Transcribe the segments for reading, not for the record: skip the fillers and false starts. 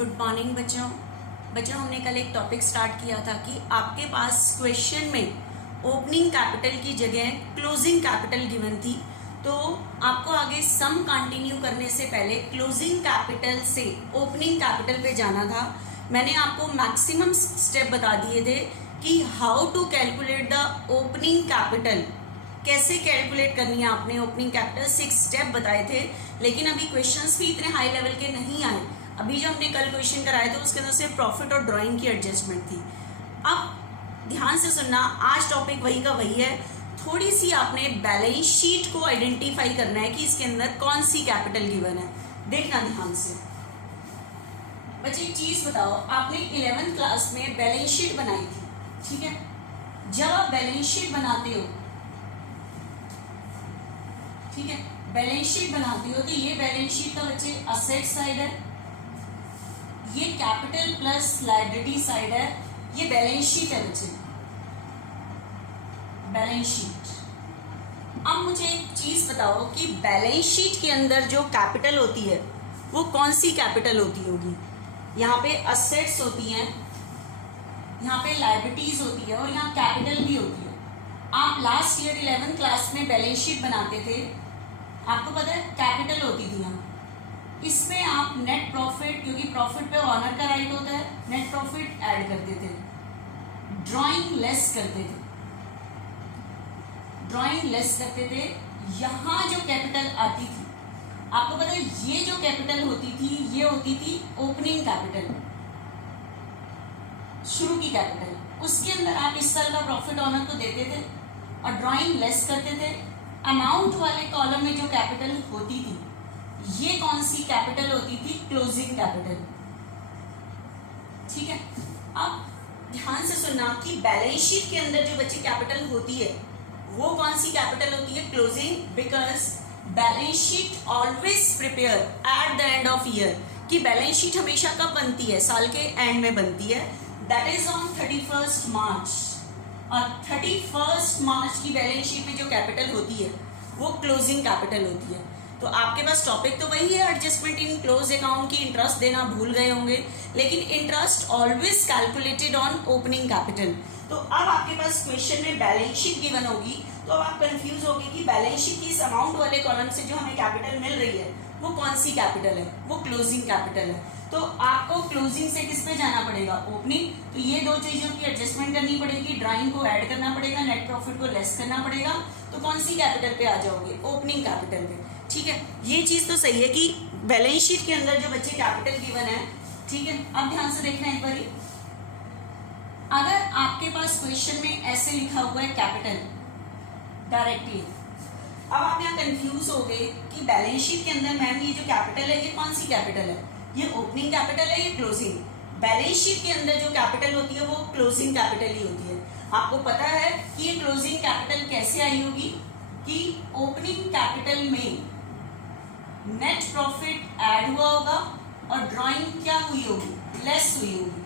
Good morning बच्चों हमने कल एक टॉपिक स्टार्ट किया था कि आपके पास क्वेश्चन में ओपनिंग कैपिटल की जगह क्लोजिंग कैपिटल गिवन थी, तो आपको आगे सम कंटिन्यू करने से पहले क्लोजिंग कैपिटल से ओपनिंग कैपिटल पे जाना था। मैंने आपको मैक्सिमम स्टेप बता दिए थे कि how to calculate the opening capital, कैसे कैलकुलेट करनी है आपने ओपनिंग कैपिटल, 6 स्टेप बताए थे। लेकिन अभी क्वेश्चंस भी इतने हाई लेवल के नहीं आए। अभी जो हमने कल क्वेश्चन कराए थे उसके अंदर सिर्फ प्रॉफिट और ड्राइंग की एडजस्टमेंट थी। अब ध्यान से सुनना, आज टॉपिक वही का वही है। थोड़ी सी आपने बैलेंस शीट को आइडेंटिफाई करना है कि इसके अंदर कौन सी कैपिटल गिवन है। देखना ध्यान से बच्चे, एक चीज बताओ, आपने 11th क्लास में बैलेंस शीट बनाई थी, ठीक है। जब आप बैलेंस शीट बनाते हो, ठीक है, बैलेंस शीट बनाते हो तो ये बैलेंस शीट का बच्चे असेट साइड है, ये कैपिटल प्लस लायबिलिटी साइड है, ये बैलेंस शीट है बच्चे, बैलेंस शीट। अब मुझे एक चीज बताओ कि बैलेंस शीट के अंदर जो कैपिटल होती है वो कौन सी कैपिटल होती होगी। यहाँ पे असेट्स होती हैं, यहाँ पे लायबिलिटीज होती है और यहाँ कैपिटल भी होती है। आप लास्ट ईयर 11th क्लास में बैलेंस शीट बनाते थे, आपको पता है कैपिटल होती थी यहाँ। इसमें आप नेट प्रॉफिट, क्योंकि प्रॉफिट पे ऑनर का राइट होता है, नेट प्रॉफिट ऐड करते थे, ड्राइंग लेस करते थे, ड्राइंग लेस करते थे। यहाँ जो कैपिटल आती थी, आपको पता है ये जो कैपिटल होती थी ये होती थी ओपनिंग कैपिटल, शुरू की कैपिटल। उसके अंदर आप इस साल का प्रॉफिट ऑनर को देते थे और ड्राइंग लेस करते थे। अमाउंट वाले कॉलम में जो कैपिटल होती थी ये कौन सी कैपिटल होती थी, क्लोजिंग कैपिटल, ठीक है। अब ध्यान से सुनना कि बैलेंस शीट के अंदर जो बच्चे कैपिटल होती है वो कौन सी कैपिटल होती है, closing. Because balance sheet always prepare at the end of year, कि बैलेंस शीट हमेशा कब बनती है, साल के एंड में बनती है, दैट इज ऑन 31 मार्च। और 31 मार्च की बैलेंस शीट में जो कैपिटल होती है वो क्लोजिंग कैपिटल होती है। तो आपके पास टॉपिक तो वही है, एडजस्टमेंट इन क्लोज अकाउंट की इंटरेस्ट देना भूल गए होंगे, लेकिन interest always calculated on opening capital. तो अब आपके पास क्वेश्चन में बैलेंस शीट गिवन होगी तो अब आप कंफ्यूज होंगे कि बैलेंस शीट की इस अमाउंट वाले कॉलम से जो हमें कैपिटल मिल रही है वो कौन सी कैपिटल है, वो क्लोजिंग कैपिटल है। तो आपको क्लोजिंग से किस पे जाना पड़ेगा, ओपनिंग। तो ये दो चीजों की एडजस्टमेंट करनी पड़ेगी, ड्राइंग को ऐड करना पड़ेगा, नेट प्रॉफिट को लेस करना पड़ेगा। तो कौन सी कैपिटल पे आ जाओगे, ओपनिंग कैपिटल पे, ठीक है। ये चीज तो सही है कि बैलेंस शीट के अंदर जो बच्चे कैपिटल गिवन है, ठीक है। अब ध्यान से देखना एक बारी, अगर आपके पास क्वेश्चन में ऐसे लिखा हुआ है कैपिटल डायरेक्टली, अब आप यहाँ कंफ्यूज हो गए कि बैलेंस शीट के अंदर मैम ये जो कैपिटल है ये कौन सी कैपिटल है, ये ओपनिंग कैपिटल है, ये क्लोजिंग। बैलेंस शीट के अंदर जो कैपिटल होती है वो क्लोजिंग कैपिटल ही होती है। आपको पता है कि ये क्लोजिंग कैपिटल कैसे आई होगी, कि ओपनिंग कैपिटल में नेट प्रॉफिट ऐड हुआ होगा और ड्राइंग क्या हुई होगी, लेस हुई होगी,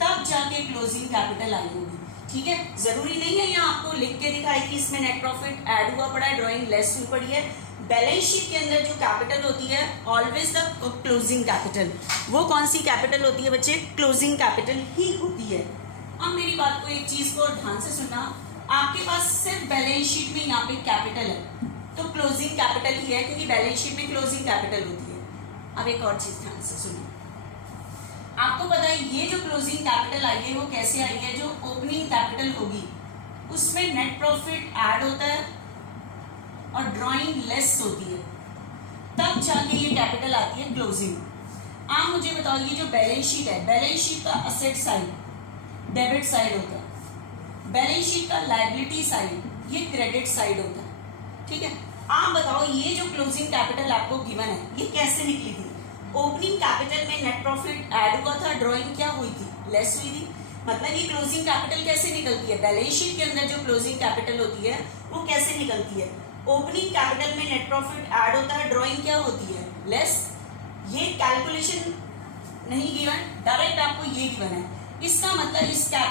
तब जाके क्लोजिंग कैपिटल आई होगी, ठीक है। जरूरी नहीं है यहाँ आपको लिख के दिखाए कि इसमें नेट प्रॉफिट ऐड हुआ पड़ा है, ड्राइंग लेस हुई पड़ी है। बैलेंस शीट के अंदर जो कैपिटल होती है ऑलवेज द क्लोजिंग कैपिटल, वो कौन सी कैपिटल होती है बच्चे, क्लोजिंग कैपिटल ही होती है। अब मेरी बात को, एक चीज को ध्यान से सुनना, आपके पास सिर्फ बैलेंस शीट में यहाँ पे कैपिटल है तो क्लोजिंग कैपिटल ही है, क्योंकि बैलेंस शीट में क्लोजिंग कैपिटल होती है। अब एक और चीज ध्यान से सुनिए, आपको पता है ये जो क्लोजिंग कैपिटल आई है वो कैसे आई है, जो ओपनिंग कैपिटल होगी उसमें नेट प्रॉफिट ऐड होता है और ड्राइंग लेस होती है, तब जाके ये कैपिटल आती है क्लोजिंग। आप मुझे बताओ, ये जो बैलेंस शीट है, बैलेंस शीट का असेट साइड डेबिट साइड होता है, बैलेंस शीट का लायबिलिटी साइड ये क्रेडिट साइड होता है, ठीक है। आप बताओ ये जो क्लोजिंग कैपिटल आपको गिवन है ये कैसे निकली थी, ओपनिंग कैपिटल में नेट प्रॉफिट ऐड हुआ था, ड्राइंग क्या हुई थी, लेस हुई थी। मतलब ये क्लोजिंग कैपिटल कैसे निकलती है, बैलेंस शीट के अंदर जो क्लोजिंग कैपिटल होती है वो कैसे निकलती है, ओपनिंग कैपिटल में नेट प्रॉफिट ऐड होता है, ड्राइंग क्या होती है, लेस। ये कैलकुलेशन नहीं गिवन, डायरेक्ट आपको ये गिवन है। इसका मतलब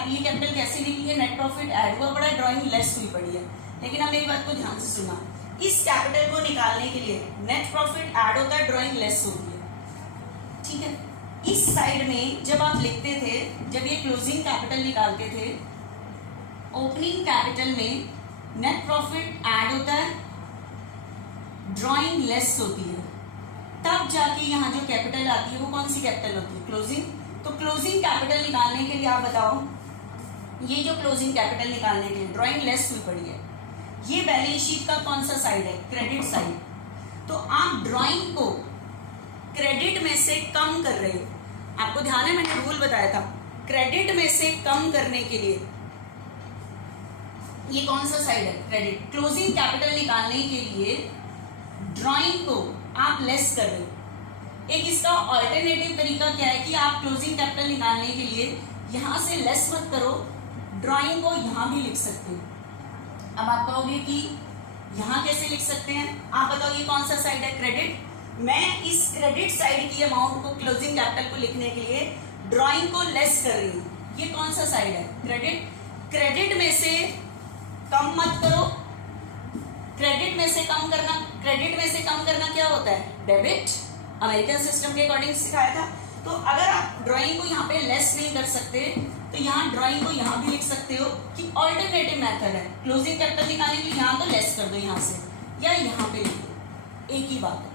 ये कैपिटल कैसे निकली है, नेट प्रॉफिट ऐड हुआ पड़ा है, ड्राइंग लेस हुई पड़ी है। लेकिन अब मेरी बात को ध्यान से सुना, इस कैपिटल को निकालने के लिए नेट प्रॉफिट ऐड होता है, ड्राइंग लेस होती है, ठीक है। इस साइड में जब आप लिखते थे, जब ये क्लोजिंग कैपिटल निकालते थे, ओपनिंग कैपिटल में नेट प्रॉफिट ऐड होता है, ड्राइंग लेस होती है, तब जाके यहाँ जो कैपिटल आती है वो कौन सी कैपिटल होती है? क्लोजिंग। तो क्लोजिंग कैपिटल निकालने के लिए आप बताओ, ये जो क्लोजिंग कैपिटल निकालने के लिए ड्राइंग लेस हुई पड़ी है, ये बैलेंस शीट का कौन सा साइड है? Credit side. तो आप ड्राइंग को क्रेडिट में से कम कर रहे हो। आपको ध्यान है, मैंने रूल बताया था, क्रेडिट में से कम करने के लिए ये कौन सा साइड है? क्रेडिट। क्लोजिंग कैपिटल निकालने के लिए ड्राइंग को आप लेस कर रहे हो। एक इसका ऑल्टरनेटिव तरीका क्या है कि आप क्लोजिंग कैपिटल निकालने के लिए यहां से लेस मत करो, ड्राइंग को यहां भी लिख सकते हो। अब आप कहोगे कि यहां कैसे लिख सकते हैं? आप बताओ, ये कौन सा साइड है? क्रेडिट। मैं इस क्रेडिट साइड की अमाउंट को क्लोजिंग कैपिटल को लिखने के लिए ड्राइंग को लेस कर रही हूं। ये कौन सा साइड है? क्रेडिट। क्रेडिट में से कम मत करो, क्रेडिट में से कम करना, क्रेडिट में से कम करना क्या होता है? डेबिट। अमेरिकन सिस्टम के अकॉर्डिंग सिखाया था। तो अगर आप ड्राइंग को यहाँ पे लेस नहीं कर सकते तो यहाँ ड्राइंग को यहाँ भी लिख सकते हो कि ऑल्टरनेटिव मेथड है, क्लोजिंग कैपिटल निकालने के लिए यहाँ तो लेस कर दो यहाँ से, या यहाँ पे लिख दो, एक ही बात है।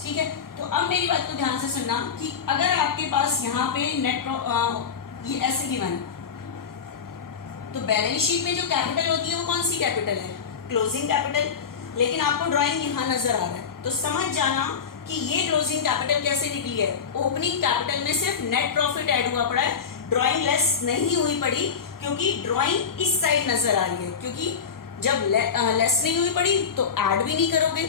ठीक है, तो अब मेरी बात को ध्यान से सुनना कि अगर आपके पास यहाँ पे नेट ये ऐसे गिवन है, तो बैलेंस शीट में जो कैपिटल होती है वो कौन सी कैपिटल है? Closing capital. लेकिन आपको ड्राइंग यहाँ नजर आ रहा है, तो समझ जाना कि ये क्लोजिंग कैपिटल कैसे निकली है? ओपनिंग कैपिटल में सिर्फ नेट प्रॉफिट ऐड हुआ पड़ा है, ड्राइंग लेस नहीं हुई पड़ी, क्योंकि ड्राइंग इस साइड नजर आ रही है, क्योंकि जब लेस नहीं हुई पड़ी तो ऐड भी नहीं करोगे।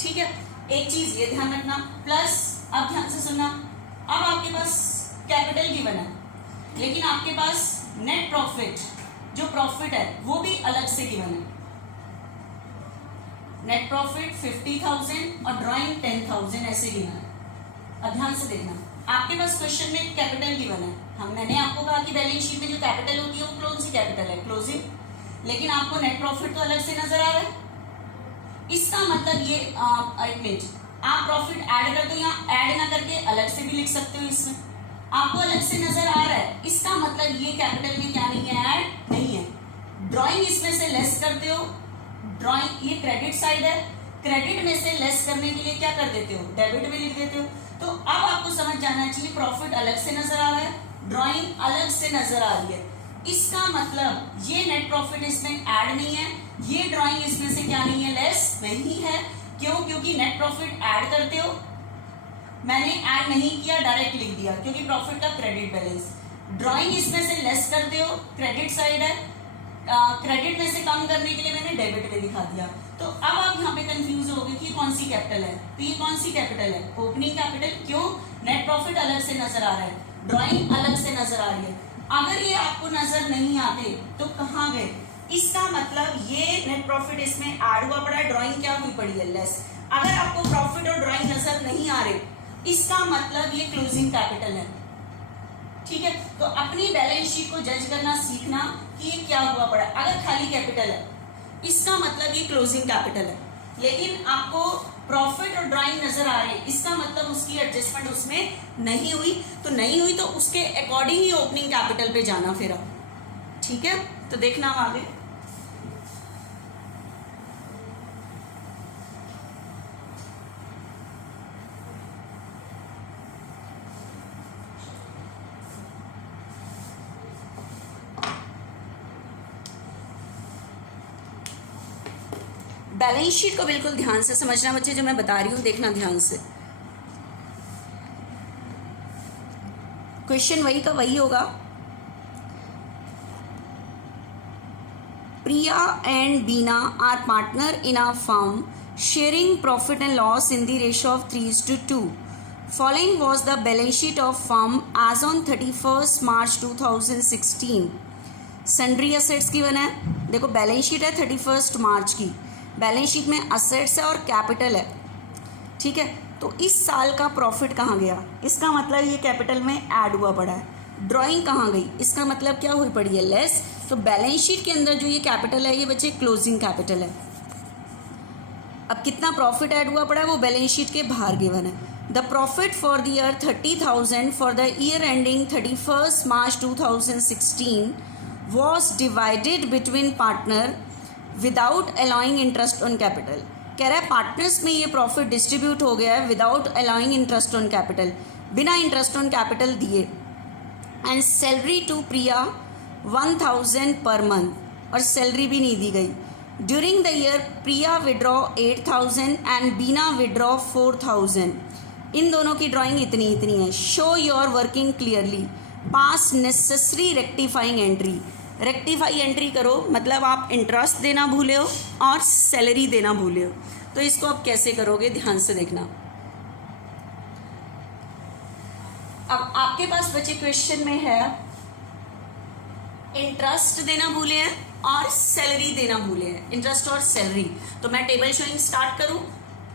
ठीक है, एक चीज ये ध्यान रखना। प्लस अब ध्यान से सुनना, अब आपके पास कैपिटल गिवन है, लेकिन आपके पास नेट प्रॉफिट जो प्रॉफिट है वो भी अलग से गिवन है। नेट प्रॉफिट 50,000 और ड्राइंग 10,000 ऐसे गिवन है। अब ध्यान से देखना, आपके पास क्वेश्चन में कैपिटल गिवन है, मैंने आपको कहा कि बैलेंस शीट में जो कैपिटल होती है वो कौन सी कैपिटल है? क्लोजिंग। लेकिन आपको नेट प्रॉफिट तो अलग से नजर आ रहा है। इसका मतलब ये एक मिनट, आप प्रॉफिट ऐड कर दो, यहाँ ऐड ना करके अलग से भी लिख सकते हो। इसमें आपको अलग से नजर आ रहा है, इसका मतलब ये कैपिटल में क्या नहीं है? ऐड नहीं है। ड्राइंग इसमें से लेस करते हो, ड्राइंग ये क्रेडिट साइड है, क्रेडिट में से लेस करने के लिए क्या कर देते हो? डेबिट में लिख देते हो। तो अब आपको समझ जाना चाहिए, प्रॉफिट अलग से नजर आ रहा है, ड्राइंग अलग से नजर आ रही है। इसका मतलब ये नेट प्रॉफिट इसमें ऐड नहीं है, ये ड्राइंग इसमें से क्या नहीं है? लेस नहीं है। क्यों? क्योंकि नेट प्रॉफिट ऐड करते हो, मैंने ऐड नहीं किया, डायरेक्ट लिख दिया, क्योंकि प्रॉफिट का क्रेडिट बैलेंस। ड्राइंग इसमें से लेस करते हो, क्रेडिट साइड है, क्रेडिट में से कम करने के लिए मैंने डेबिट में दिखा दिया। तो अब आप यहाँ पे कंफ्यूज हो गए कि कौन सी कैपिटल है? तो ये कौन सी कैपिटल है? Opening capital. क्यों? नेट प्रॉफिट अलग से नजर आ रहा है, ड्राइंग अलग से नजर आ रही है। अगर ये आपको नजर नहीं आते तो कहाँ गए? इसका मतलब ये नेट प्रॉफिट इसमें ऐड हुआ पड़ा है, ड्राइंग क्या हुई पड़ी है? लेस। अगर आपको प्रॉफिट और ड्राइंग नजर नहीं आ रहे, इसका मतलब ये क्लोजिंग कैपिटल है। ठीक है, तो अपनी बैलेंस शीट को जज करना सीखना कि ये क्या हुआ पड़ा है। अगर खाली कैपिटल है, इसका मतलब ये क्लोजिंग कैपिटल है, लेकिन आपको प्रॉफिट और ड्राइंग नजर आ रहे हैं, इसका मतलब उसकी एडजस्टमेंट उसमें नहीं हुई। तो नहीं हुई तो उसके अकॉर्डिंग ही ओपनिंग कैपिटल पे जाना फिर अब। ठीक है, तो देखना हम आगे। बैलेंस शीट को बिल्कुल ध्यान से समझना बच्चे, जो मैं बता रही हूँ देखना ध्यान से। क्वेश्चन वही का वही होगा। Priya and Beena are partner in a firm sharing profit and loss in the ratio of 3:2. Following was the balance sheet of firm as on 31st March 2016. Sundry assets की बना है, देखो बैलेंस शीट है 31 मार्च की, बैलेंस शीट में assets है और capital है। ठीक है, तो इस साल का प्रॉफिट कहाँ गया? इसका मतलब ये कैपिटल में ऐड हुआ पड़ा है। ड्राइंग कहाँ गई? इसका मतलब क्या हुई पड़ी है? लेस। तो बैलेंस शीट के अंदर जो ये कैपिटल है ये बच्चे क्लोजिंग कैपिटल है। अब कितना प्रॉफिट ऐड हुआ पड़ा है वो बैलेंस शीट के बाहर गिवन है. The profit for the year 30,000 for the year ending 31 March 2016 was divided between partner without allowing interest on capital. कह रहा है पार्टनर्स में ये प्रॉफिट डिस्ट्रीब्यूट हो गया है without allowing interest on capital, बिना इंटरेस्ट ऑन कैपिटल दिए. एंड सैलरी टू प्रिया 1,000 पर मंथ, और सैलरी भी नहीं दी गई. During the year Priya withdraw 8,000 and Beena withdraw 4,000. इन दोनों की ड्राइंग इतनी है. Show your working clearly, pass necessary rectifying entry. Rectify entry करो मतलब आप इंटरेस्ट देना भूले हो और सैलरी देना भूले हो. तो इसको आप कैसे करोगे, ध्यान से देखना. अब आपके पास बचे क्वेश्चन में है इंटरेस्ट देना भूले हैं और सैलरी देना भूले हैं, इंटरेस्ट और सैलरी. तो मैं टेबल शोइंग स्टार्ट करूं,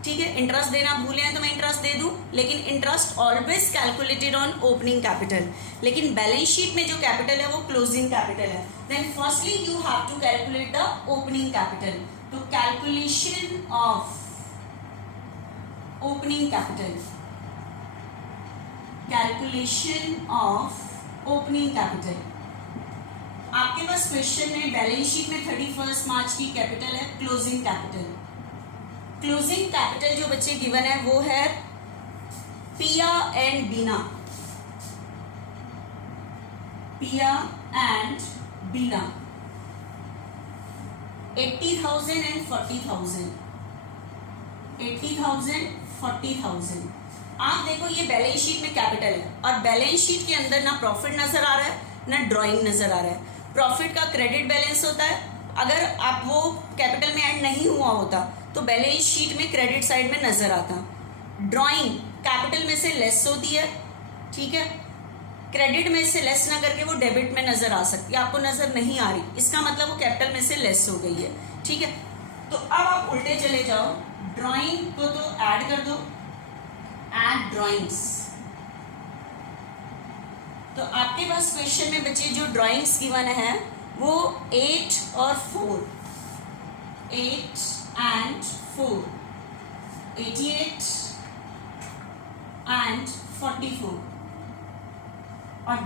ठीक है. इंटरेस्ट देना भूले हैं तो मैं इंटरेस्ट दे दूं, लेकिन interest always calculated on opening capital. लेकिन बैलेंस शीट में जो कैपिटल है वो क्लोजिंग कैपिटल है. Then firstly you have to calculate the opening capital. तो calculation of opening capital, calculation of opening capital. आपके पास क्वेश्चन में बैलेंस शीट में 31 मार्च की कैपिटल है क्लोजिंग कैपिटल. क्लोजिंग कैपिटल जो बच्चे गिवन है वो है पिया एंड बीना. पिया एंड बीना 80,000 एंड 40,000. 80,000 40,000. आप देखो ये बैलेंस शीट में कैपिटल है और बैलेंस शीट के अंदर ना प्रॉफिट नजर आ रहा है ना ड्राइंग नजर आ रहा है. प्रॉफिट का क्रेडिट बैलेंस होता है. अगर आप वो कैपिटल में ऐड नहीं हुआ होता तो बैलेंस शीट में क्रेडिट साइड में नजर आता. ड्राइंग कैपिटल में से लेस होती है, ठीक है. क्रेडिट में से लेस ना करके वो डेबिट में नजर आ सकती है, आपको नजर नहीं आ रही, इसका मतलब वो कैपिटल में से लेस हो गई है, ठीक है. तो अब आप उल्टे चले जाओ, ड्राइंग को तो ऐड कर दो, ऐड ड्राइंग्स. तो आपके पास क्वेश्चन में बच्चे जो ड्राइंग्स गिवन है वो 8 और 4, 8 and 4, 88 and 44. और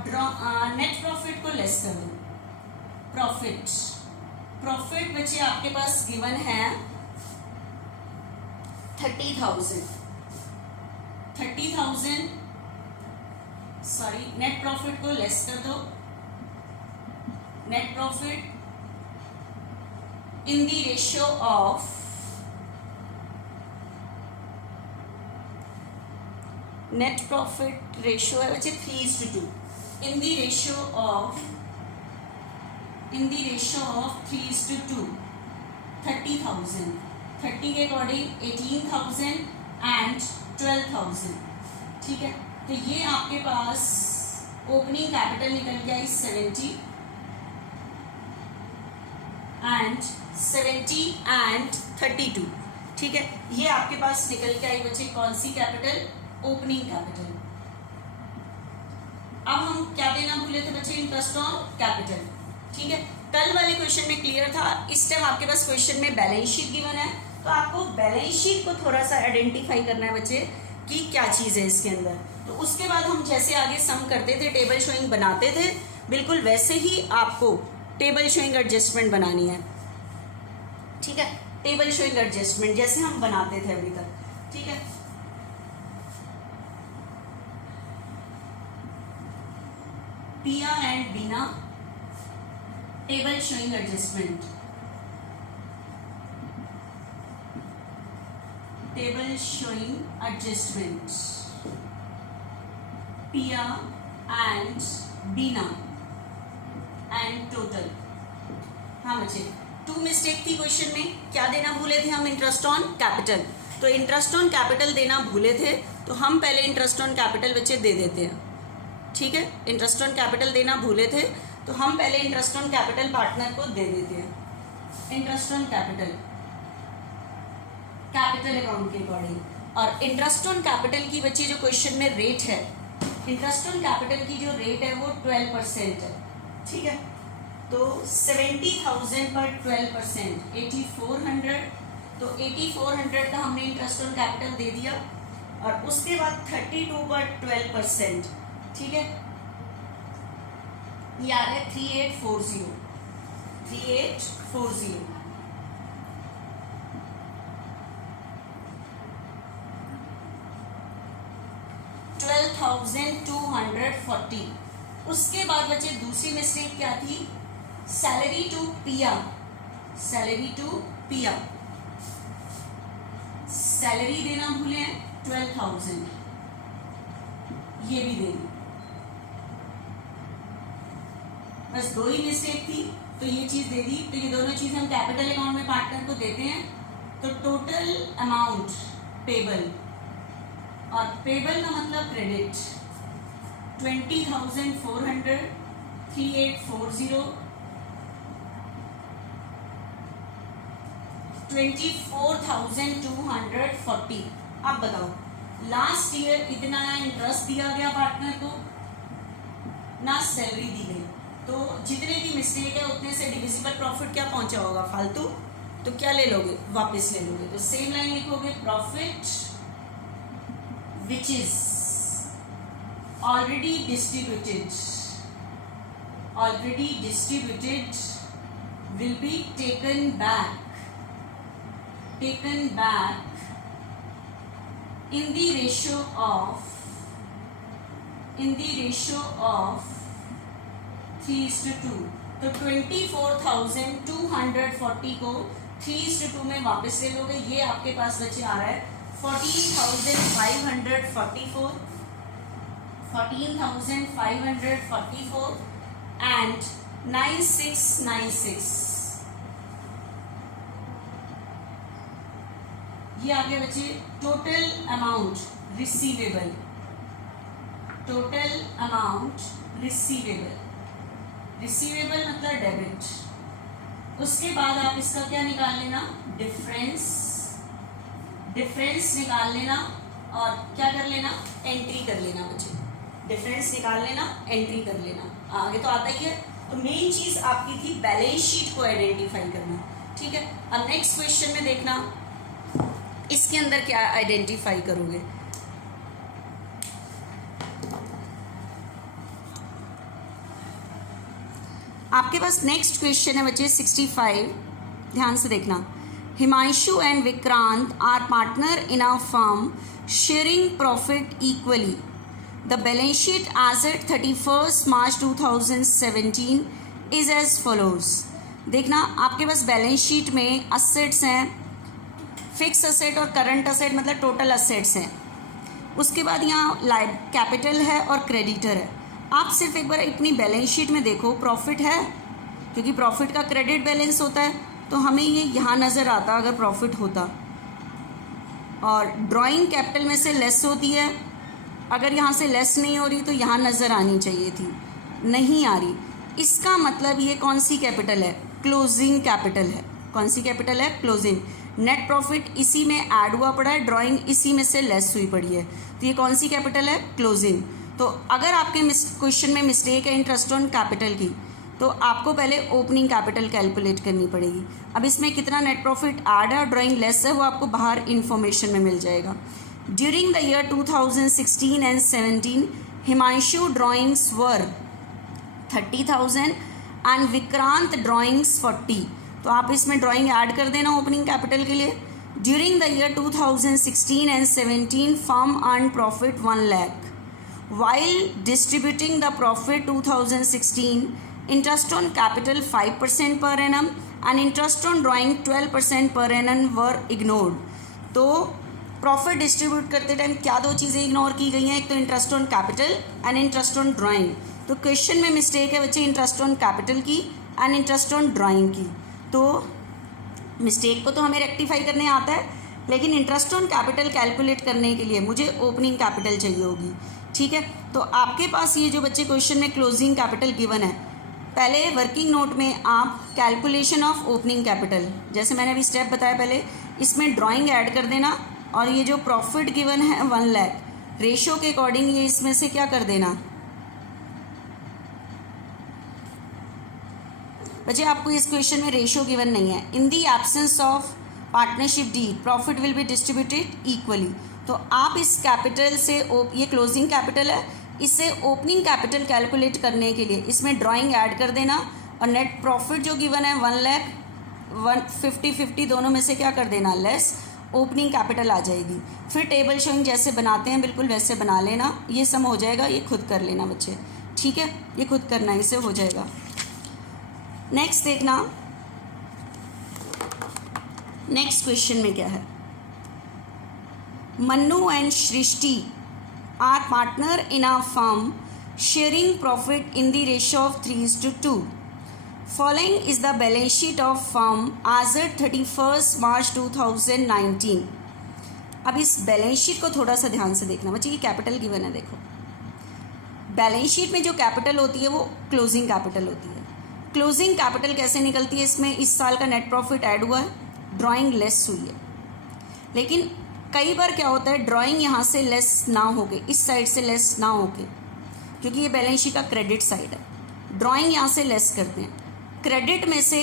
नेट प्रॉफिट को लेस कर दो. प्रॉफिट बच्चे आपके पास गिवन है 30,000. सॉरी, नेट प्रॉफिट को लेस कर दो. Net profit in the ratio of net profit ratio है बच्चे 3:2. in the ratio of 3:2 30,000. 30 के अकॉर्डिंग 18,000 and 12,000, ठीक है. तो ये आपके पास ओपनिंग कैपिटल निकल गया 70 and 32, ठीक है. ये आपके पास निकल के आई बच्चे कौन सी कैपिटल, ओपनिंग कैपिटल. अब हम क्या देना भूले थे बच्चे, इंटरेस्ट ऑन कैपिटल, ठीक है. कल वाले क्वेश्चन में क्लियर था. इस टाइम आपके पास क्वेश्चन में बैलेंस शीट गिवन है तो आपको बैलेंस शीट को थोड़ा सा आइडेंटिफाई करना है बच्चे कि क्या चीज़ है इसके अंदर. तो उसके बाद हम जैसे आगे सम करते थे, टेबल शोइंग बनाते थे, बिल्कुल वैसे ही आपको टेबल शोइंग एडजस्टमेंट बनानी है, ठीक है. टेबल शोइंग एडजस्टमेंट जैसे हम बनाते थे अभी तक, ठीक है. Piya and Beena table showing adjustment. Table showing adjustment Piya and Beena and total. हाँ बच्चे, 2 मिस्टेक थी क्वेश्चन में. क्या देना भूले थे हम, इंटरेस्ट ऑन कैपिटल. तो इंटरेस्ट ऑन कैपिटल देना भूले थे तो हम पहले इंटरेस्ट ऑन कैपिटल बच्चे दे देते हैं, ठीक है. इंटरेस्ट ऑन कैपिटल देना भूले थे तो हम पहले इंटरेस्ट ऑन कैपिटल पार्टनर को दे देते हैं. इंटरेस्ट ऑन कैपिटल अकाउंट के अकॉर्डिंग. और इंटरेस्ट ऑन कैपिटल की बच्चे जो क्वेश्चन में रेट है, इंटरेस्ट ऑन कैपिटल की जो रेट है वो 12% है, ठीक है. तो 70,000 पर 12%, 8,400 तो 8400 का हमने इंटरेस्ट ऑन कैपिटल दे दिया, और उसके बाद 32 पर 12%, ठीक है, ये आ रहा है 3840, 3840। $12,240। उसके बाद बचे दूसरी मिस्टेक क्या थी, सैलरी टू पिया, सैलरी टू पिया, सैलरी देना भूले 12,000, ये भी दे दी, बस दो ही मिस्टेक थी, तो ये चीज दे दी। तो ये दोनों चीजें हम कैपिटल अकाउंट में पार्टनर को देते हैं, तो टोटल अमाउंट पेबल, और पेबल का मतलब क्रेडिट, 20,400, 3840, 24,240। अब बताओ, लास्ट ईयर इतना इंटरेस्ट दिया गया पार्टनर को, ना सैलरी दी गई, तो जितने की मिस्टेक है उतने से डिविजिबल प्रॉफिट क्या पहुंचा होगा, फालतू, तो क्या ले लोगे, वापस ले लोगे। तो सेम लाइन लिखोगे, profit which is already distributed will be taken back in the ratio of 3:2। तो 24,240 को 3:2 में वापस ले लोगे, ये आपके पास बचे आ रहा है 14,544 and 9696, ये आगे बचे टोटल अमाउंट रिसीवेबल, रिसीवेबल मतलब डेबिट। उसके बाद आप इसका क्या निकाल लेना, डिफरेंस निकाल लेना, और क्या कर लेना, एंट्री कर लेना बच्चे, डिफरेंस निकाल लेना, एंट्री कर लेना, आगे तो आता ही है। तो मेन चीज आपकी थी बैलेंस शीट को आइडेंटिफाई करना, ठीक है। अब नेक्स्ट क्वेश्चन में देखना इसके अंदर क्या आइडेंटिफाई करोगे। आपके पास नेक्स्ट क्वेश्चन है बच्चे 65, ध्यान से देखना। Himanshu and Vikrant are partner in a firm sharing profit equally. The balance sheet as at 31st March 2017 is as follows. देखना आपके पास बैलेंस शीट में असेट्स हैं, फिक्स असेट और करंट असेट मतलब टोटल असेट्स हैं। उसके बाद यहाँ कैपिटल है और क्रेडिटर है। आप सिर्फ एक बार अपनी बैलेंस शीट में देखो, प्रॉफिट है, क्योंकि प्रॉफिट का क्रेडिट बैलेंस होता है, तो हमें ये यहाँ नज़र आता अगर प्रॉफिट होता। और ड्राइंग कैपिटल में से लेस होती है, अगर यहाँ से लेस नहीं हो रही तो यहाँ नज़र आनी चाहिए थी, नहीं आ रही। इसका मतलब ये कौन सी कैपिटल है, क्लोजिंग कैपिटल है। कौन सी कैपिटल है, क्लोजिंग। नेट प्रॉफिट इसी में ऐड हुआ पड़ा है, ड्राइंग इसी में से लेस हुई पड़ी है, तो ये कौन सी कैपिटल है, क्लोजिंग। तो अगर आपके क्वेश्चन में मिस्टेक है इंटरेस्ट ऑन कैपिटल की, तो आपको पहले ओपनिंग कैपिटल कैलकुलेट करनी पड़ेगी। अब इसमें कितना नेट प्रॉफिट ऐड है, ड्राइंग लेस है, वो आपको बाहर इन्फॉर्मेशन में मिल जाएगा। During the year 2016 and 17 Himanshu drawings were 30,000 and Vikrant drawings 40। तो आप इसमें ड्राइंग ऐड कर देना ओपनिंग कैपिटल के लिए। During the year 2016 and 17 firm earn profit 1 lakh. While distributing the profit 2016, interest on capital 5% per annum and interest on drawing 12% per annum were ignored. तो profit distribute करते time क्या दो चीज़ें ignore की गई हैं, एक तो interest on capital and interest on drawing. तो क्वेश्चन में मिस्टेक है बच्चे इंटरेस्ट ऑन कैपिटल की एंड इंटरेस्ट ऑन ड्राइंग की। तो मिस्टेक को तो हमें रेक्टिफाई करने आता है, लेकिन इंटरेस्ट ऑन कैपिटल कैलकुलेट करने के लिए मुझे ओपनिंग कैपिटल चाहिए होगी, ठीक है। तो आपके पास ये जो बच्चे क्वेश्चन में क्लोजिंग कैपिटल गिवन है, पहले वर्किंग नोट में आप कैलकुलेशन ऑफ ओपनिंग कैपिटल, जैसे मैंने अभी स्टेप बताया पहले, इसमें ड्राइंग ऐड कर देना, और ये जो प्रॉफिट गिवन है 1 लाख, रेशो के अकॉर्डिंग ये इसमें से क्या कर देना। बच्चे आपको इस क्वेश्चन में रेशो गिवन नहीं है। In the absence of partnership deed, profit will be distributed equally. तो आप इस कैपिटल से ये क्लोजिंग कैपिटल है, इससे ओपनिंग कैपिटल कैलकुलेट करने के लिए इसमें ड्राइंग ऐड कर देना और नेट प्रॉफिट जो गिवन है 1 लाख 150 दोनों में से क्या कर देना लेस ओपनिंग कैपिटल आ जाएगी। फिर टेबल शोइंग जैसे बनाते हैं बिल्कुल वैसे बना लेना, ये सम हो जाएगा, ये खुद कर लेना बच्चे, ठीक है, ये खुद करना, इससे हो जाएगा। नेक्स्ट देखना, नेक्स्ट क्वेश्चन में क्या है, Mannu and Srishti are partner in a firm sharing profit in the ratio of 3:2। Following is the balance sheet of firm as at 31 March 2019। अब इस बैलेंस शीट को थोड़ा सा ध्यान से देखना बच्चे, ये कैपिटल गिवन है, देखो बैलेंस शीट में जो कैपिटल होती है वो क्लोजिंग कैपिटल होती है। क्लोजिंग कैपिटल कैसे निकलती है, इसमें इस साल का नेट प्रॉफिट ऐड हुआ है, ड्राइंग लेस हुई है, लेकिन कई बार क्या होता है ड्राइंग यहाँ से लेस ना होके इस साइड से लेस ना होके, क्योंकि ये बैलेंस शीट का क्रेडिट साइड है, ड्राइंग यहाँ से लेस करते हैं। क्रेडिट में से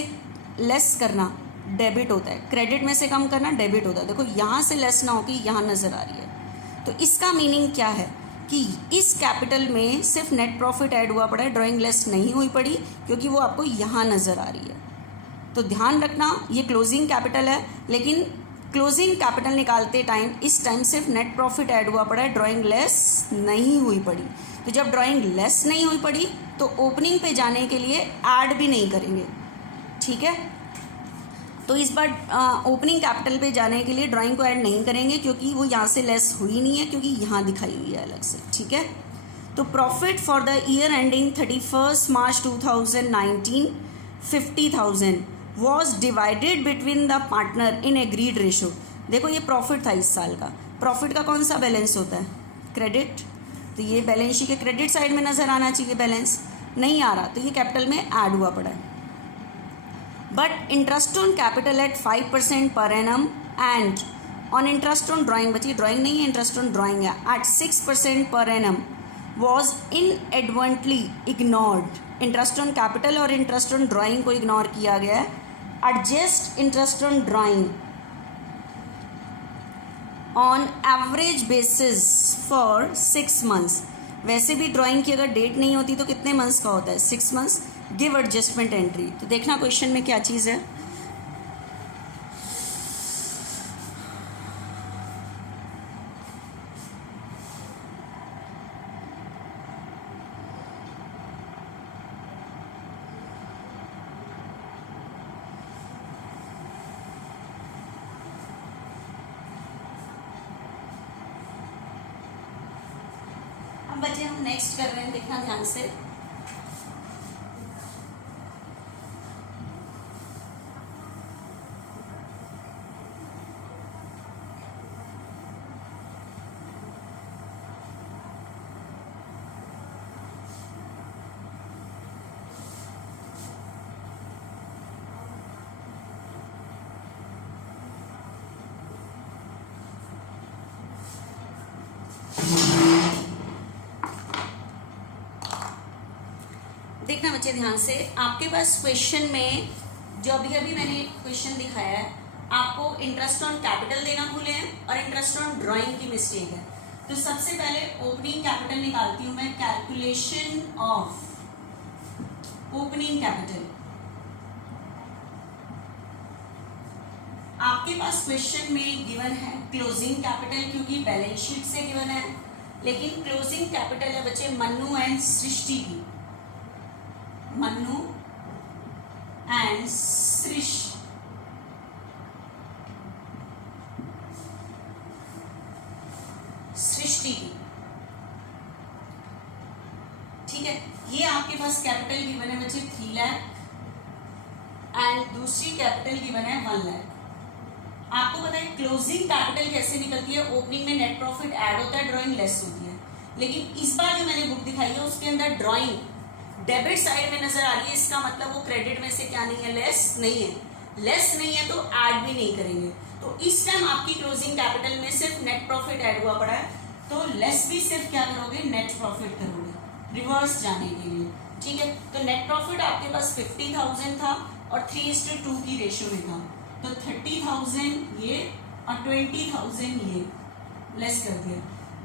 लेस करना डेबिट होता है, क्रेडिट में से कम करना डेबिट होता है। देखो यहाँ से लेस ना होके यहाँ नज़र आ रही है, तो इसका मीनिंग क्या है कि इस कैपिटल में सिर्फ नेट प्रॉफिट ऐड हुआ पड़ा है, ड्राइंग लेस नहीं हुई पड़ी, क्योंकि वो आपको यहाँ नज़र आ रही है। तो ध्यान रखना ये क्लोजिंग कैपिटल है, लेकिन क्लोजिंग कैपिटल निकालते टाइम इस टाइम सिर्फ नेट प्रॉफिट ऐड हुआ पड़ा है, ड्राइंग लेस नहीं हुई पड़ी। तो जब ड्राइंग लेस नहीं हुई पड़ी तो ओपनिंग पे जाने के लिए ऐड भी नहीं करेंगे, ठीक है। तो इस बार ओपनिंग कैपिटल पे जाने के लिए ड्राइंग को ऐड नहीं करेंगे, क्योंकि वो यहाँ से लेस हुई नहीं है, क्योंकि यहाँ दिखाई हुई है अलग से, ठीक है। तो profit for the year ending 31 March 2019 50,000 was divided between the partner in agreed ratio. देखो ये प्रॉफिट था इस साल का, प्रॉफिट का कौन सा बैलेंस होता है, क्रेडिट, तो ये बैलेंस शीट के क्रेडिट साइड में नज़र आना चाहिए, बैलेंस नहीं आ रहा, तो ये कैपिटल में ऐड हुआ पड़ा है। But interest on capital at 5% per annum and on interest on drawing, बची ड्राइंग नहीं है, इंटरेस्ट ऑन ड्राइंग है, at 6% per annum was inadvertently ignored. Interest on capital और इंटरेस्ट ऑन ड्राइंग को इग्नोर किया गया है। Adjust interest on drawing on average basis for 6 months. वैसे भी ड्राइंग की अगर डेट नहीं होती तो कितने मंथ्स का होता है, 6 मंथ्स। गिव एडजस्टमेंट एंट्री, तो देखना क्वेश्चन में क्या चीज़ है। अब बच्चे हम नेक्स्ट कर रहे हैं, देखना ध्यान से। देखना बच्चे ध्यान से, आपके पास क्वेश्चन में जो अभी अभी मैंने क्वेश्चन दिखाया है, आपको इंटरेस्ट ऑन कैपिटल देना भूले हैं और इंटरेस्ट ऑन ड्राइंग की मिस्टेक है। तो सबसे पहले ओपनिंग कैपिटल निकालती हूं मैं, कैलकुलेशन ऑफ ओपनिंग कैपिटल। आपके पास क्वेश्चन में गिवन है क्लोजिंग कैपिटल, क्योंकि बैलेंस शीट से गिवन है, लेकिन क्लोजिंग कैपिटल है बच्चे मन्नू एंड सृष्टि की, मन्नू एंड सृष्टि की, ठीक है। ये आपके पास कैपिटल गिवन है बच्चे 3 लाख एंड दूसरी कैपिटल गिवन है 1 लाख। आपको पता है क्लोजिंग कैपिटल कैसे निकलती है, ओपनिंग में नेट प्रॉफिट ऐड होता है, ड्राइंग लेस होती है, लेकिन इस बार जो मैंने बुक दिखाई है उसके अंदर ड्राइंग डेबिट साइड में नजर आ रही है, इसका मतलब वो क्रेडिट में से क्या नहीं है, लेस नहीं है, लेस नहीं है तो ऐड भी नहीं करेंगे। तो इस टाइम आपकी क्लोजिंग कैपिटल में सिर्फ नेट प्रॉफिट ऐड हुआ पड़ा है, तो लेस भी सिर्फ क्या करोगे, नेट प्रॉफिट करोगे, रिवर्स जाने के लिए, ठीक है। तो नेट प्रॉफिट आपके पास 50,000 था और 3:2 की रेशियो में था, तो 30,000 ये और 20,000 ये लेस कर दिया।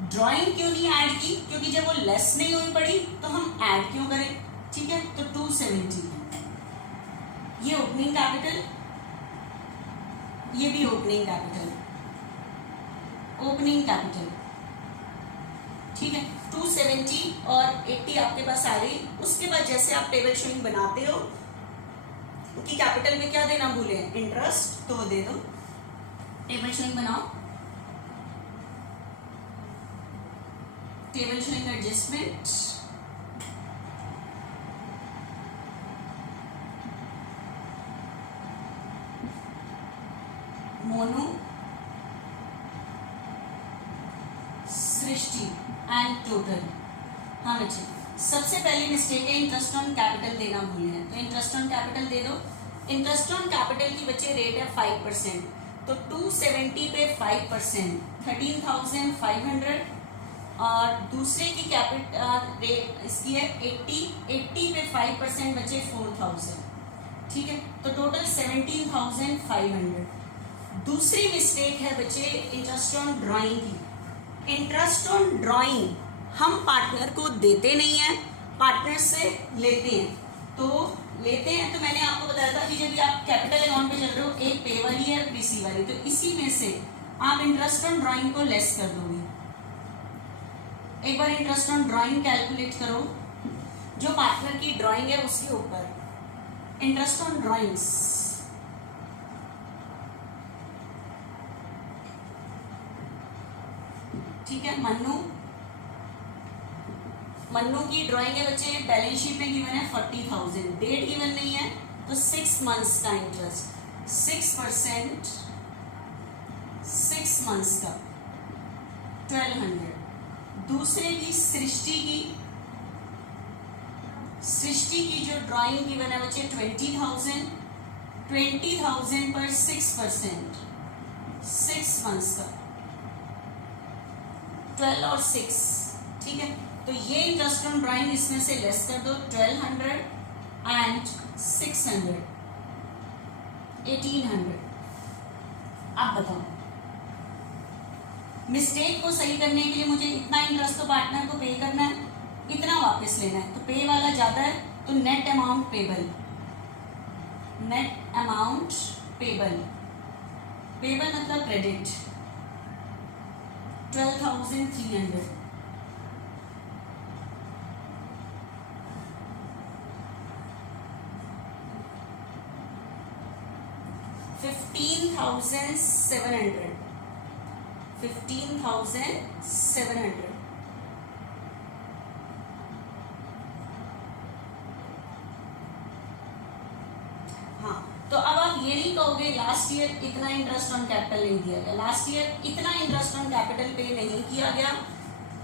ड्राइंग क्यों नहीं ऐड की? क्योंकि जब वो लेस नहीं हुई पड़ी तो हम ऐड क्यों करें? ठीक है, तो 270 ये ओपनिंग कैपिटल, ये भी ओपनिंग कैपिटल, ओपनिंग कैपिटल, ठीक है। 270 और 80 आपके पास आ गई। उसके बाद जैसे आप टेबल शोइंग बनाते हो कि कैपिटल में क्या देना भूले, इंटरेस्ट, तो वो दे दो। टेबल शोइंग बनाओ, table showing adjustment, mono, Srishti and total. हाँ बच्चे, सबसे पहली मिस्टेक है इंटरेस्ट ऑन कैपिटल देना भूले हैं, तो इंटरेस्ट ऑन कैपिटल दे दो। इंटरेस्ट ऑन कैपिटल की बच्चे रेट है 5%, तो 270 पे 5% 13,500 और दूसरे की कैपिटल रेट इसकी है 80 पे 5% बचे 4,000, ठीक है, तो टोटल 17,500। दूसरी मिस्टेक है बच्चे इंटरेस्ट ऑन ड्राइंग की। इंटरेस्ट ऑन ड्राइंग हम पार्टनर को देते नहीं हैं, पार्टनर से लेते हैं। तो लेते हैं तो मैंने आपको बताया था कि जब आप कैपिटल अकाउंट पे चल रहे हो, एक पे वाली है एक रिसीव वाली, तो इसी में से आप इंटरेस्ट ऑन ड्राइंग को लेस कर दोगे। एक बार इंटरेस्ट ऑन ड्राइंग कैलकुलेट करो, जो पार्टनर की ड्राइंग है उसके ऊपर इंटरेस्ट ऑन ड्राइंग्स, ठीक है। मन्नू की ड्राइंग है बच्चे, बैलेंस शीट में गिवन है 40,000, डेट गिवन नहीं है, तो 6 मंथ्स का इंटरेस्ट 6%, 6 मंथ्स का 1200। दूसरे की सृष्टि की जो ड्राइंग गिवन है बच्चे 20,000, 20,000 पर 6%, 6 मंथ्स का 12 और 6, ठीक है। तो ये इंटरेस्ट ऑन ड्राइंग इसमें से लेस कर दो, 1200 एंड 600 1800। आप बताओ, मिस्टेक को सही करने के लिए मुझे इतना इंटरेस्ट तो पार्टनर को पे करना है, इतना वापस लेना है, तो पे वाला ज्यादा है तो net amount payable, net amount payable, payable मतलब क्रेडिट 12,300। 15,700, 15,700। हाँ, तो अब आप ये नहीं कहोगे लास्ट ईयर इतना इंटरेस्ट ऑन कैपिटल नहीं दिया गया, लास्ट ईयर इतना इंटरेस्ट ऑन कैपिटल पे नहीं किया गया,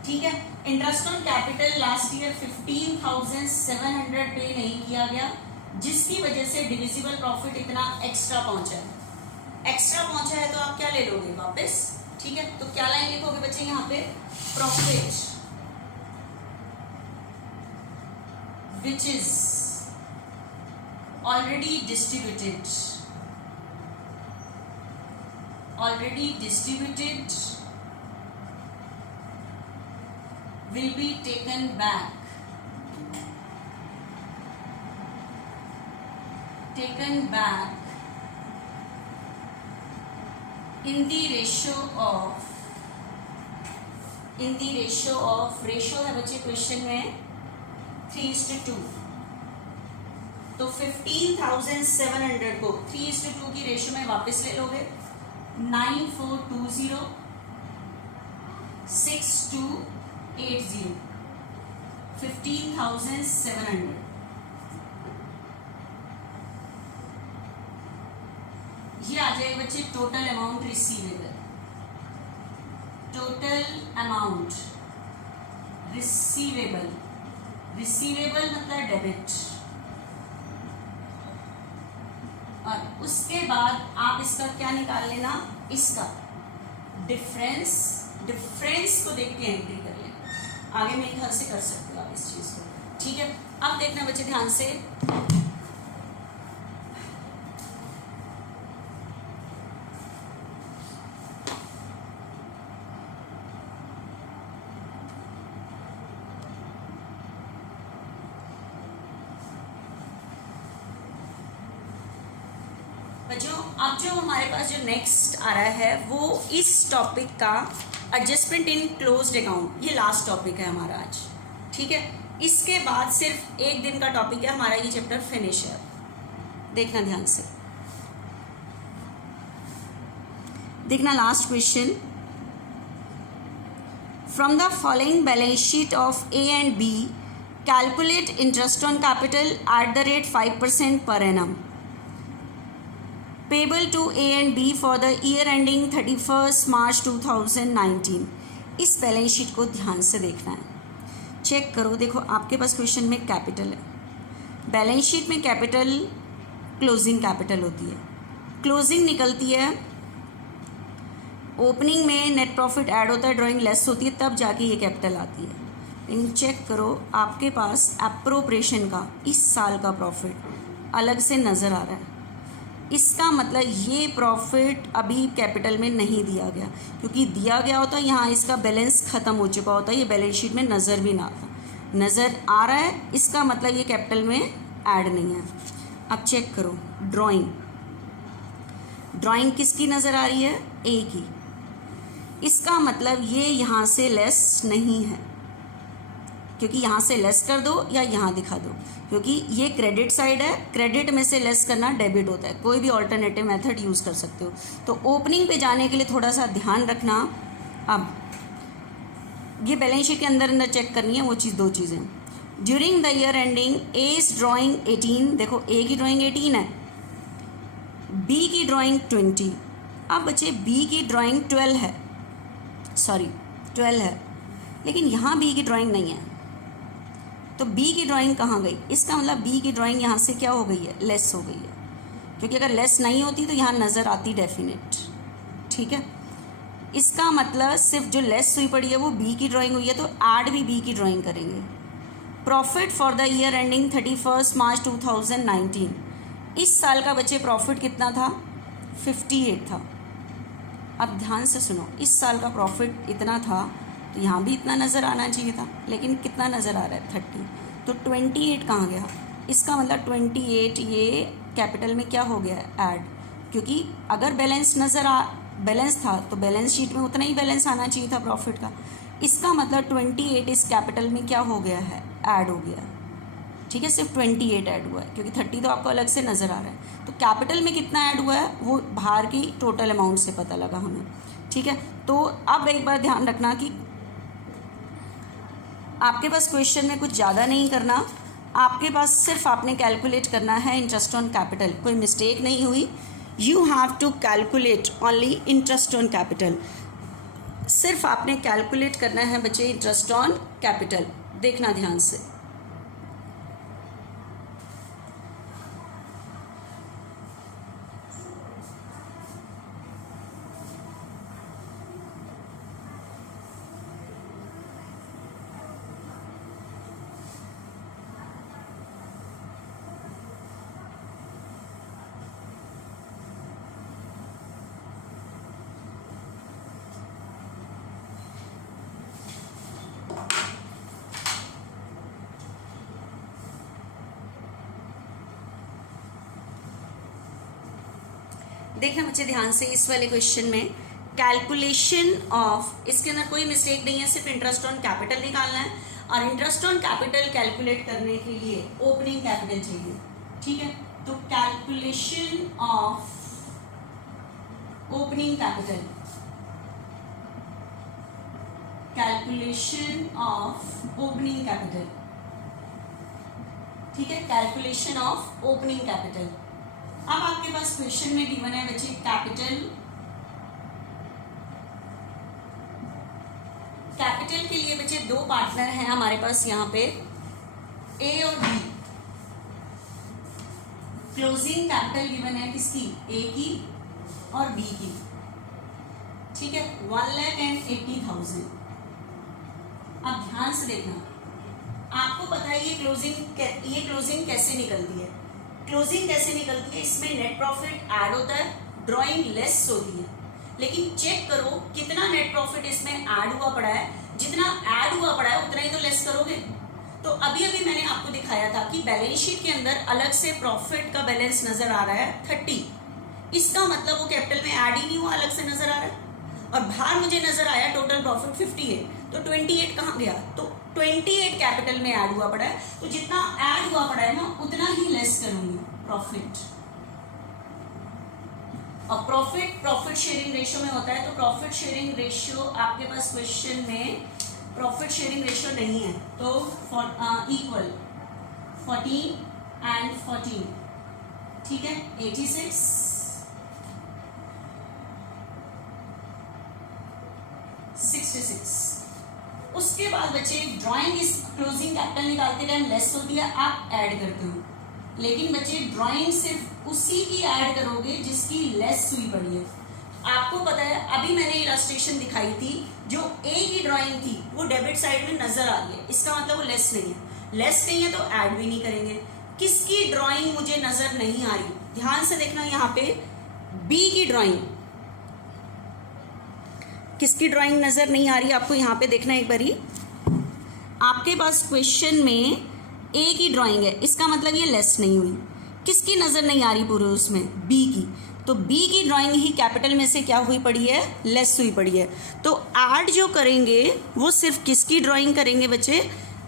ठीक है। Interest on capital last year 15,700 पे नहीं किया गया, जिसकी वजह से डिविजिबल प्रॉफिट इतना एक्स्ट्रा पहुंचा है। एक्स्ट्रा पहुंचा है तो आप क्या ले लोगे वापस, ठीक है। तो क्या लाइन लिखोगे बच्चे यहाँ पे, profit which is already distributed, will be taken back, in the ratio of ratio है बच्चे क्वेश्चन में 3:2, तो 15,700 को 3:2 की रेशियो में वापस ले लोगे, 9420 6280 15,700। ये आ जाएगा बच्चे total amount receivable, total amount receivable, receivable मतलब डेबिट, और उसके बाद आप इसका क्या निकाल लेना, इसका डिफरेंस, डिफरेंस को देख के एंट्री कर लेना। आगे मेरे ख्याल से कर सकते हो आप इस चीज को, ठीक है। अब देखना बच्चे ध्यान से, बच्चों अब जो हमारे पास जो नेक्स्ट आ रहा है वो इस टॉपिक का एडजस्टमेंट इन क्लोज्ड अकाउंट, ये लास्ट टॉपिक है हमारा आज, ठीक है। इसके बाद सिर्फ एक दिन का टॉपिक है हमारा, ये चैप्टर फिनिश है। देखना ध्यान से, देखना last question. From the following balance sheet of A and B calculate interest on capital at the rate 5% per annum payable to A and B for the year ending 31st March 2019। इस balance sheet को ध्यान से देखना है, check करो। देखो आपके पास क्वेश्चन में कैपिटल है, बैलेंस शीट में कैपिटल क्लोजिंग कैपिटल होती है, क्लोजिंग निकलती है, ओपनिंग में नेट प्रॉफिट ऐड होता है, ड्राइंग लेस होती है, तब जाके ये कैपिटल आती है। लेकिन चेक करो आपके पास एप्रोप्रिएशन का इस साल का प्रॉफिट अलग से नज़र आ रहा है, इसका मतलब ये प्रॉफिट अभी कैपिटल में नहीं दिया गया, क्योंकि दिया गया होता यहाँ इसका बैलेंस ख़त्म हो चुका होता, ये बैलेंस शीट में नज़र भी ना आता, नज़र आ रहा है, इसका मतलब ये कैपिटल में ऐड नहीं है। अब चेक करो ड्राइंग, ड्राइंग किसकी नज़र आ रही है? ए की, इसका मतलब ये यहाँ से लेस नहीं है, क्योंकि यहाँ से लेस कर दो या यहाँ दिखा दो, क्योंकि ये क्रेडिट साइड है, क्रेडिट में से लेस करना डेबिट होता है, कोई भी ऑल्टरनेटिव मेथड यूज़ कर सकते हो। तो ओपनिंग पे जाने के लिए थोड़ा सा ध्यान रखना। अब ये बैलेंस शीट के अंदर अंदर चेक करनी है वो चीज़, दो चीज़ें। During the year ending A is drawing 18, देखो ए की ड्राइंग 18 है, बी की ड्राइंग 20। अब बच्चे बी की ड्राइंग 12 है, सॉरी 12 है, लेकिन यहाँ बी की ड्राइंग नहीं है, तो बी की ड्राइंग कहाँ गई? इसका मतलब बी की ड्राइंग यहाँ से क्या हो गई है? लेस हो गई है, क्योंकि अगर लेस नहीं होती तो यहाँ नज़र आती डेफिनेट, ठीक है। इसका मतलब सिर्फ जो लेस हुई पड़ी है वो बी की ड्राइंग हुई है, तो ऐड भी बी की ड्राइंग करेंगे। Profit for the year ending 31 March 2019, इस साल का बच्चे प्रॉफिट कितना था? 58 था। अब ध्यान से सुनो, इस साल का प्रॉफिट इतना था, तो यहाँ भी इतना नज़र आना चाहिए था, लेकिन कितना नज़र आ रहा है? 30। तो 28 कहाँ गया? इसका मतलब 28 ये कैपिटल में क्या हो गया है? ऐड, क्योंकि अगर बैलेंस था तो बैलेंस शीट में उतना ही बैलेंस आना चाहिए था प्रॉफिट का, इसका मतलब 28 इस कैपिटल में क्या हो गया है? ऐड हो गया, ठीक है। सिर्फ 28 ऐड हुआ है, क्योंकि 30 तो आपको अलग से नज़र आ रहा है। तो कैपिटल में कितना ऐड हुआ है वो बाहर की टोटल अमाउंट से पता लगा हमें, ठीक है। तो अब एक बार ध्यान रखना कि आपके पास क्वेश्चन में कुछ ज़्यादा नहीं करना, आपके पास सिर्फ आपने कैलकुलेट करना है इंटरेस्ट ऑन कैपिटल, कोई मिस्टेक नहीं हुई। You have to calculate only interest on capital, सिर्फ आपने कैलकुलेट करना है बच्चे इंटरेस्ट ऑन कैपिटल। देखना ध्यान से, देखना बच्चे ध्यान से, इस वाले क्वेश्चन में कैलकुलेशन ऑफ, इसके अंदर कोई मिस्टेक नहीं है, सिर्फ इंटरेस्ट ऑन कैपिटल निकालना है, और इंटरेस्ट ऑन कैपिटल कैलकुलेट करने के लिए ओपनिंग कैपिटल चाहिए, ठीक है। तो calculation of opening capital, calculation of opening capital, ठीक है, कैलकुलेशन ऑफ ओपनिंग कैपिटल। अब आपके पास क्वेश्चन में गिवन है बच्चे कैपिटल, कैपिटल के लिए बच्चे दो पार्टनर हैं हमारे पास यहाँ पे, ए और बी। क्लोजिंग कैपिटल गिवन है किसकी? ए की और बी की, ठीक है, 1,80,000। अब ध्यान से देखना, आपको पता है ये क्लोजिंग कैसे निकलती है? क्लोजिंग कैसे निकलती है? इसमें नेट प्रॉफिट ऐड होता है, ड्राइंग लेस होती है, लेकिन चेक करो कितना नेट प्रॉफिट इसमें ऐड हुआ पड़ा है, जितना ऐड हुआ पड़ा है उतना ही तो लेस करोगे। तो अभी मैंने आपको दिखाया था कि बैलेंस शीट के अंदर अलग से प्रॉफिट का बैलेंस नजर आ रहा है 30, इसका मतलब वो कैपिटल में ऐड ही नहीं हुआ, अलग से नजर आ रहा है। और बाहर मुझे नजर आया टोटल प्रॉफिट 58, तो 28 कहाँ गया, तो 28 कैपिटल में ऐड हुआ पड़ा है, तो जितना ऐड हुआ पड़ा है ना उतना ही लेस करूंगी प्रॉफिट। और प्रॉफिट शेयरिंग रेशियो में होता है, तो प्रॉफिट शेयरिंग रेशियो आपके पास क्वेश्चन में प्रॉफिट शेयरिंग रेशियो नहीं है, तो इक्वल 14 एंड 14, ठीक है, 86 66। उसके बाद बच्चे ड्राइंग इस क्लोजिंग कैपिटल निकालते टाइम लेस होती है, आप ऐड करते हो, लेकिन बच्चे ड्राइंग सिर्फ उसी की ऐड करोगे जिसकी लेस हुई पड़ी है। आपको पता है अभी मैंने इलस्ट्रेशन दिखाई थी, जो ए की ड्राइंग थी वो डेबिट साइड में नजर आ रही है, इसका मतलब वो लेस नहीं है, लेस नहीं है तो ऐड भी नहीं करेंगे। किसकी ड्राइंग मुझे नजर नहीं आ रही, ध्यान से देखना, यहाँ पे बी की ड्राइंग, किसकी ड्राइंग नजर नहीं आ रही आपको, यहाँ पे देखना एक बारी, आपके पास क्वेश्चन में ए की ड्राइंग है, इसका मतलब ये लेस नहीं हुई। किसकी नजर नहीं आ रही पूरे उसमें, बी की, तो बी की ड्राइंग ही कैपिटल में से क्या हुई पड़ी है, लेस हुई पड़ी है। तो ऐड जो करेंगे वो सिर्फ किसकी ड्राइंग करेंगे बच्चे,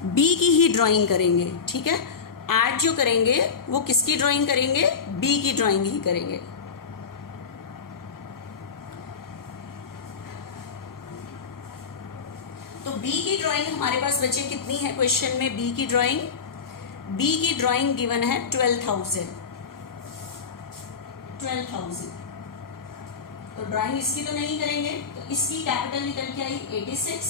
बी की ही ड्राइंग करेंगे, ठीक है। ऐड जो करेंगे वो किसकी ड्राइंग करेंगे, बी की ड्राइंग ही करेंगे। तो बी की ड्राइंग हमारे पास बच्चे कितनी है क्वेश्चन में, बी की ड्राइंग, बी की ड्राइंग गिवन है 12,000। तो ड्राइंग इसकी तो नहीं करेंगे, तो इसकी कैपिटल निकल के आई 86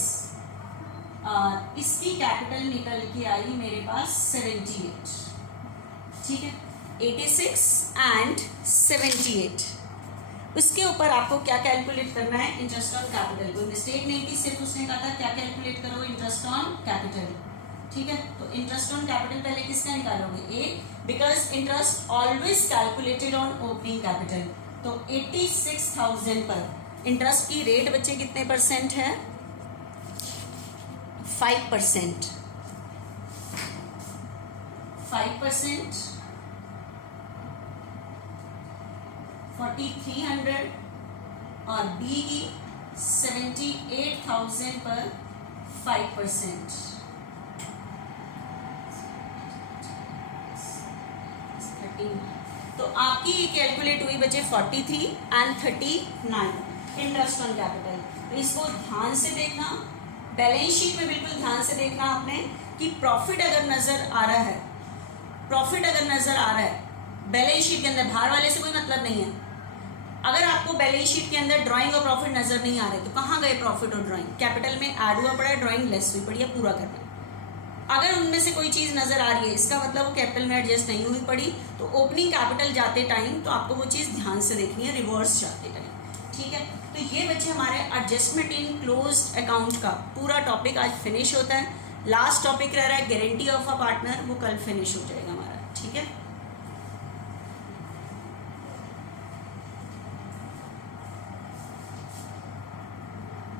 और इसकी कैपिटल निकल के आई मेरे पास 78, ठीक है, 86 एंड 78। उसके ऊपर आपको क्या कैलकुलेट करना है, इंटरेस्ट ऑन कैपिटल। कोई मिस्टेक नहीं थी, सिर्फ उसने कहा था क्या कैलकुलेट करो, इंटरेस्ट ऑन कैपिटल, ठीक है। तो इंटरेस्ट ऑन कैपिटल पहले किसका निकालोगे, A, because interest always calculated on opening capital. तो 86,000 पर इंटरेस्ट की रेट बच्चे कितने परसेंट है, 5%, 5%, 4,300 और बी की 78,000 पर 5%, तो आपकी ये कैलकुलेट हुई बच्चे 43 एंड 39 इंटरेस्ट ऑन कैपिटल। तो इसको ध्यान से देखना, बैलेंस शीट में बिल्कुल ध्यान से देखना आपने कि प्रॉफिट अगर नजर आ रहा है, प्रॉफिट अगर नजर आ रहा है बैलेंस शीट के अंदर, बाहर वाले से कोई मतलब नहीं है। अगर आपको बैलेंस शीट के अंदर ड्राइंग और प्रॉफिट नजर नहीं आ रहे तो कहाँ गए प्रॉफिट और ड्राइंग, कैपिटल में ऐड हुआ पड़ा है, ड्राइंग लेस हुई पड़ी है, पूरा करना। अगर उनमें से कोई चीज़ नजर आ रही है इसका मतलब वो कैपिटल में एडजस्ट नहीं हुई पड़ी, तो ओपनिंग कैपिटल जाते टाइम तो आपको वो चीज़ ध्यान से देखनी है, रिवर्स जाते टाइम, ठीक है। तो ये बच्चे हमारे एडजस्टमेंट इन क्लोज्ड अकाउंट का पूरा टॉपिक आज फिनिश होता है। लास्ट टॉपिक रह रहा है गारंटी ऑफ अ पार्टनर, वो कल फिनिश हो जाएगा हमारा, ठीक है।